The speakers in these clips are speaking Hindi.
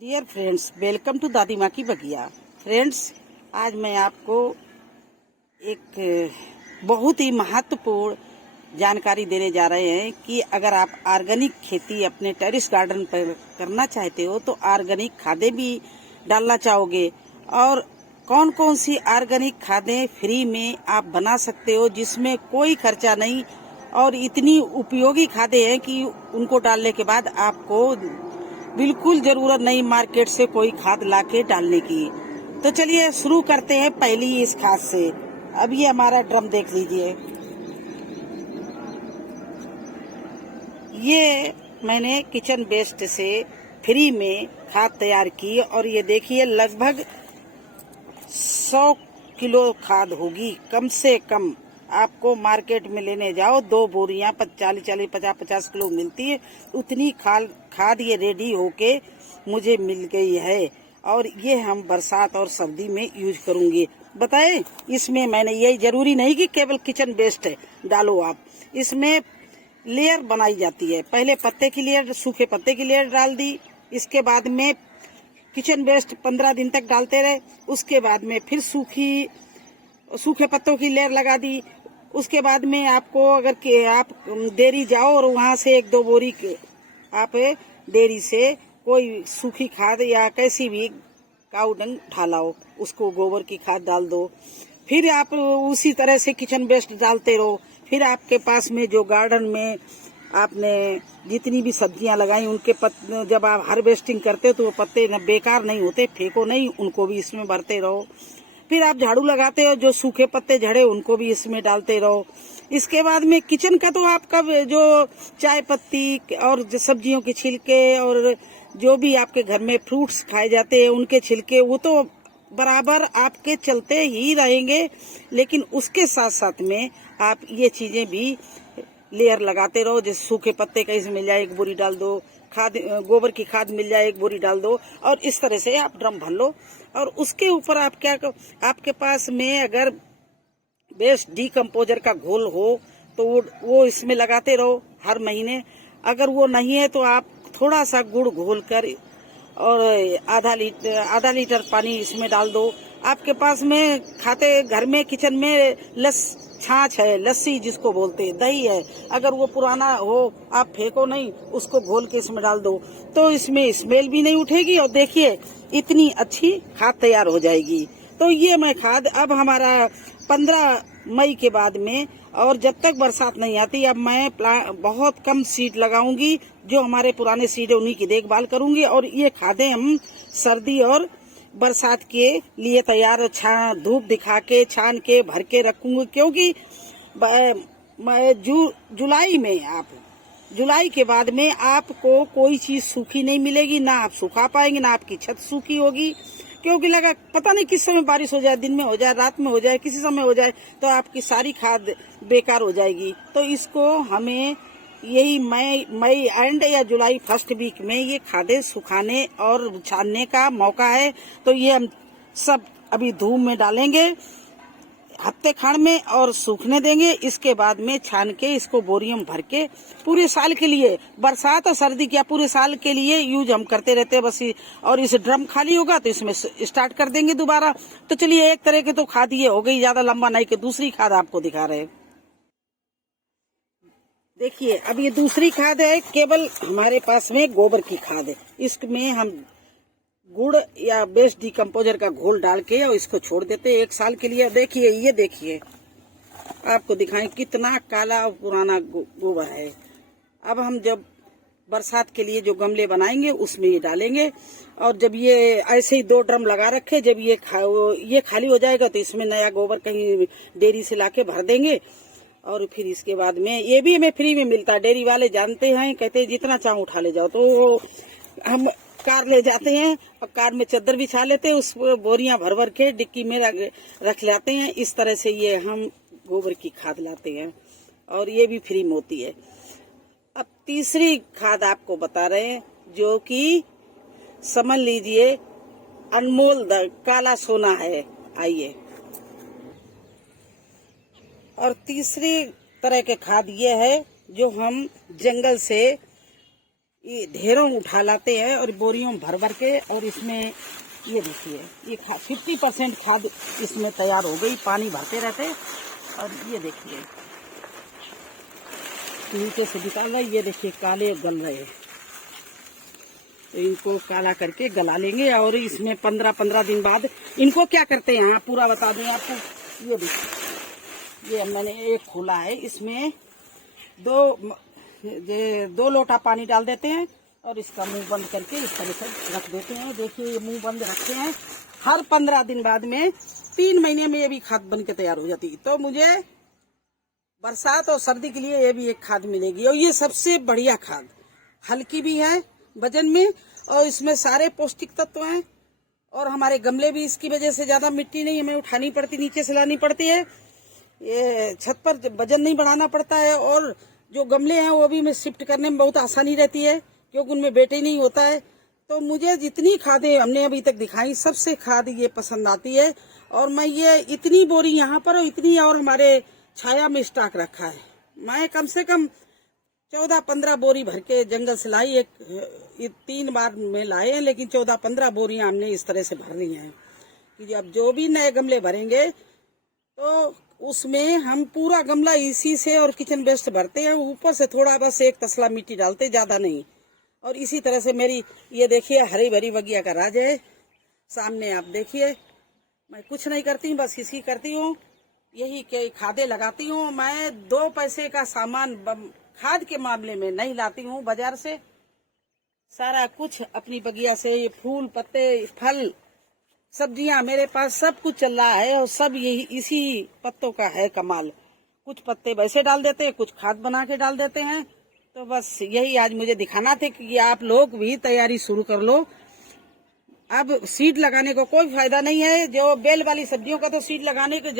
डियर फ्रेंड्स, वेलकम टू दादी माँ की बगिया। फ्रेंड्स, आज मैं आपको एक बहुत ही महत्वपूर्ण जानकारी देने जा रहे हैं कि अगर आप ऑर्गेनिक खेती अपने टेरेस गार्डन पर करना चाहते हो तो ऑर्गेनिक खादें भी डालना चाहोगे और कौन कौन सी ऑर्गेनिक खादें फ्री में आप बना सकते हो जिसमें कोई खर्चा नहीं और इतनी उपयोगी खादें हैं कि उनको डालने के बाद आपको बिल्कुल जरूरत नहीं मार्केट से कोई खाद लाके डालने की। तो चलिए शुरू करते हैं पहली इस खाद से। अब ये हमारा ड्रम देख लीजिए। ये मैंने किचन वेस्ट से फ्री में खाद तैयार की और ये देखिए लगभग 100 किलो खाद होगी कम से कम। आपको मार्केट में लेने जाओ 2 बोरियां 50 किलो मिलती है। उतनी खाद ये रेडी होके मुझे मिल गई है और ये हम बरसात और सर्दी में यूज करूंगी। बताए इसमें मैंने ये जरूरी नहीं कि केवल किचन वेस्ट डालो आप, इसमें लेयर बनाई जाती है। पहले पत्ते की लेयर, सूखे पत्ते की लेयर डाल दी, इसके बाद में किचन वेस्ट 15 दिन तक डालते रहे, उसके बाद में फिर सूखे पत्तों की लेयर लगा दी। उसके बाद में आपको अगर के आप डेयरी जाओ और वहां से 1-2 बोरी आप डेयरी से कोई सूखी खाद या कैसी भी काऊ डंग ढालाओ, उसको गोबर की खाद डाल दो। फिर आप उसी तरह से किचन वेस्ट डालते रहो। फिर आपके पास में जो गार्डन में आपने जितनी भी सब्जियां लगाई उनके पत्ते जब आप हार्वेस्टिंग करते हो तो वो पत्ते बेकार नहीं होते, फेंको नहीं, उनको भी इसमें भरते रहो। फिर आप झाड़ू लगाते हो, जो सूखे पत्ते झड़े उनको भी इसमें डालते रहो। इसके बाद में किचन का तो आपका जो चाय पत्ती और जो सब्जियों के छिलके और जो भी आपके घर में फ्रूट्स खाए जाते हैं उनके छिलके, वो तो बराबर आपके चलते ही रहेंगे। लेकिन उसके साथ साथ में आप ये चीजें भी लेयर लगाते रहो। जैसे सूखे पत्ते कहीं मिल जाए 1 बोरी डाल दो, खाद गोबर की खाद मिल जाए 1 बोरी डाल दो और इस तरह से आप ड्रम भर लो। और उसके ऊपर आप आपके पास में अगर बेस्ट डीकम्पोजर का घोल हो तो वो इसमें लगाते रहो हर महीने। अगर वो नहीं है तो आप थोड़ा सा गुड़ घोल कर और आधा लीटर पानी इसमें डाल दो। आपके पास में खाते घर में किचन में छाछ है, लस्सी जिसको बोलते हैं, दही है, अगर वो पुराना हो आप फेंको नहीं, उसको घोल के इसमें डाल दो तो इसमें स्मेल भी नहीं उठेगी और देखिए इतनी अच्छी खाद तैयार हो जाएगी। तो ये मैं खाद अब हमारा 15 मई के बाद में और जब तक बरसात नहीं आती अब मैं बहुत कम सीड लगाऊंगी। जो हमारे पुराने सीड है उन्हीं की देखभाल करूंगी और ये खादें हम सर्दी और बरसात के लिए तैयार धूप दिखा के छान के भर के रखूंगी। क्योंकि जुलाई के बाद में आपको कोई चीज सूखी नहीं मिलेगी, ना आप सुखा पाएंगे, ना आपकी छत सूखी होगी। क्योंकि लगा पता नहीं किस समय बारिश हो जाए, दिन में हो जाए, रात में हो जाए, किसी समय हो जाए तो आपकी सारी खाद बेकार हो जाएगी। तो इसको हमें यही मई एंड या जुलाई फर्स्ट वीक में ये खादें सुखाने और छानने का मौका है। तो ये हम सब अभी धूप में डालेंगे हफ्ते खाड़ में और सूखने देंगे। इसके बाद में छान के इसको बोरियों में भर के पूरे साल के लिए, बरसात और सर्दी क्या पूरे साल के लिए यूज हम करते रहते हैं बस। और इस ड्रम खाली होगा तो इसमें स्टार्ट कर देंगे दोबारा। तो चलिए एक तरह के तो खाद ये हो गई, ज्यादा लंबा नहीं कि दूसरी खाद आपको दिखा रहे हैं। देखिए अब ये दूसरी खाद है, केवल हमारे पास में गोबर की खाद है। इसमें हम गुड़ या बेस्ट डीकम्पोजर का घोल डाल के और इसको छोड़ देते हैं 1 साल के लिए। देखिए ये देखिए आपको दिखाएं कितना काला और पुराना गोबर है। अब हम जब बरसात के लिए जो गमले बनाएंगे उसमें ये डालेंगे और जब ये ऐसे ही 2 ड्रम लगा रखे, जब ये खाली हो जाएगा तो इसमें नया गोबर कहीं डेयरी से लाके भर देंगे। और फिर इसके बाद में ये भी हमें फ्री में मिलता है। डेयरी वाले जानते हैं, कहते हैं जितना चाहो उठा ले जाओ। तो हम कार ले जाते हैं और कार में चादर बिछा लेते हैं, उस बोरियां भर भर के डिक्की में रख लाते हैं। इस तरह से ये हम गोबर की खाद लाते हैं और ये भी फ्री में होती है। अब तीसरी खाद आपको बता रहे हैं जो कि समझ लीजिए अनमोल काला सोना है। आइए, और तीसरी तरह के खाद ये है जो हम जंगल से ये ढेरों उठा लाते हैं और बोरियों भर भर के, और इसमें ये देखिए ये 50% खाद इसमें तैयार हो गई, पानी भरते रहते। और ये देखिए नीचे से निकाल रहा, ये देखिए काले गल रहे हैं, तो इनको काला करके गला लेंगे। और इसमें 15-15 दिन बाद इनको क्या करते हैं पूरा बता दूं आपको। ये देखिए ये मैंने एक खोला है, इसमें 2 लोटा पानी डाल देते हैं और इसका मुंह बंद करके इस तरह से रख देते हैं। देखिए ये मुंह बंद रखते हैं, हर 15 दिन बाद में 3 महीने में ये भी खाद बन के तैयार हो जाती। तो मुझे बरसात और सर्दी के लिए ये भी एक खाद मिलेगी, और ये सबसे बढ़िया खाद, हल्की भी है वजन में, और इसमें सारे पौष्टिक तत्व हैं। और हमारे गमले भी इसकी वजह से ज्यादा मिट्टी नहीं हमें उठानी पड़ती, नीचे से लानी पड़ती है, ये छत पर वजन नहीं बढ़ाना पड़ता है। और जो गमले हैं वो भी मैं शिफ्ट करने में बहुत आसानी रहती है, क्योंकि उनमें बेटे नहीं होता है। तो मुझे जितनी खादें हमने अभी तक दिखाई, सबसे खाद ये पसंद आती है। और मैं ये इतनी बोरी यहाँ पर और इतनी और हमारे छाया में स्टॉक रखा है। मैं कम से कम 14-15 बोरी भर के जंगल से लाई, एक 3 बार में लाए हैं, लेकिन 14-15 बोरियां हमने इस तरह से भर ली हैं कि अब जो भी नए गमले भरेंगे तो उसमें हम पूरा गमला इसी से और किचन वेस्ट भरते हैं, ऊपर से थोड़ा बस 1 तसला मिट्टी डालते, ज्यादा नहीं। और इसी तरह से मेरी ये देखिए हरी भरी बगिया का राज है सामने, आप देखिए। मैं कुछ नहीं करती, बस इसी करती हूँ, यही के खादें लगाती हूँ। मैं 2 पैसे का सामान खाद के मामले में नहीं लाती हूँ बाजार से, सारा कुछ अपनी बगिया से, ये फूल पत्ते फल सब्जियां मेरे पास सब कुछ चल रहा है, और सब यही इसी पत्तों का है कमाल। कुछ पत्ते वैसे डाल देते हैं, कुछ खाद बना के डाल देते हैं। तो बस यही आज मुझे दिखाना था कि आप लोग भी तैयारी शुरू कर लो। अब सीड लगाने को कोई फायदा नहीं है, जो बेल वाली सब्जियों का तो सीड लगाने के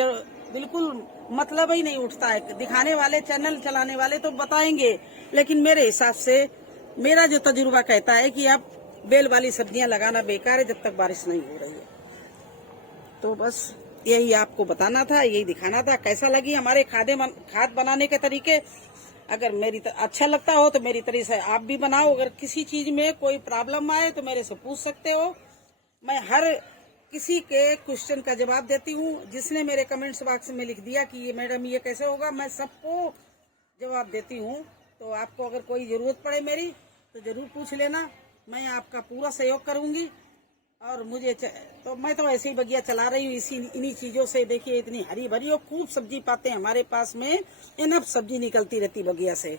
बिल्कुल मतलब ही नहीं उठता है। दिखाने वाले, चैनल चलाने वाले तो बताएंगे, लेकिन मेरे हिसाब से मेरा जो तजुर्बा कहता है कि अब बेल वाली सब्जियां लगाना बेकार है जब तक बारिश नहीं हो रही है। तो बस यही आपको बताना था, यही दिखाना था। कैसा लगी हमारे खाद बनाने के तरीके? अगर अच्छा लगता हो तो मेरी तरह से आप भी बनाओ। अगर किसी चीज में कोई प्रॉब्लम आए तो मेरे से पूछ सकते हो। मैं हर किसी के क्वेश्चन का जवाब देती हूँ। जिसने मेरे कमेंट्स बॉक्स में लिख दिया कि ये मैडम ये कैसे होगा, मैं सबको जवाब देती हूँ। तो आपको अगर कोई जरूरत पड़े मेरी तो जरूर पूछ लेना, मैं आपका पूरा सहयोग करूंगी। और मुझे तो मैं तो ऐसे ही बगिया चला रही हूँ इन्हीं चीजों से। देखिए इतनी हरी भरी और खूब सब्जी पाते हैं हमारे पास में, इनफ सब्जी निकलती रहती बगिया से।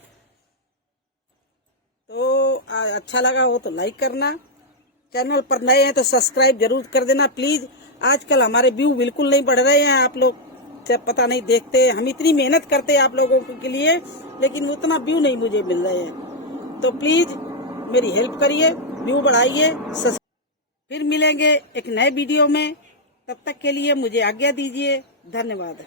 तो अच्छा लगा हो तो लाइक करना, चैनल पर नए हैं तो सब्सक्राइब जरूर कर देना प्लीज। आजकल हमारे व्यू बिल्कुल नहीं बढ़ रहे हैं, आप लोग पता नहीं देखते। हम इतनी मेहनत करते हैं आप लोगों के लिए, लेकिन उतना व्यू नहीं मुझे मिल रहे हैं। तो प्लीज मेरी हेल्प करिए, व्यू बढ़ाइए। फिर मिलेंगे एक नए वीडियो में, तब तक के लिए मुझे आज्ञा दीजिए। धन्यवाद।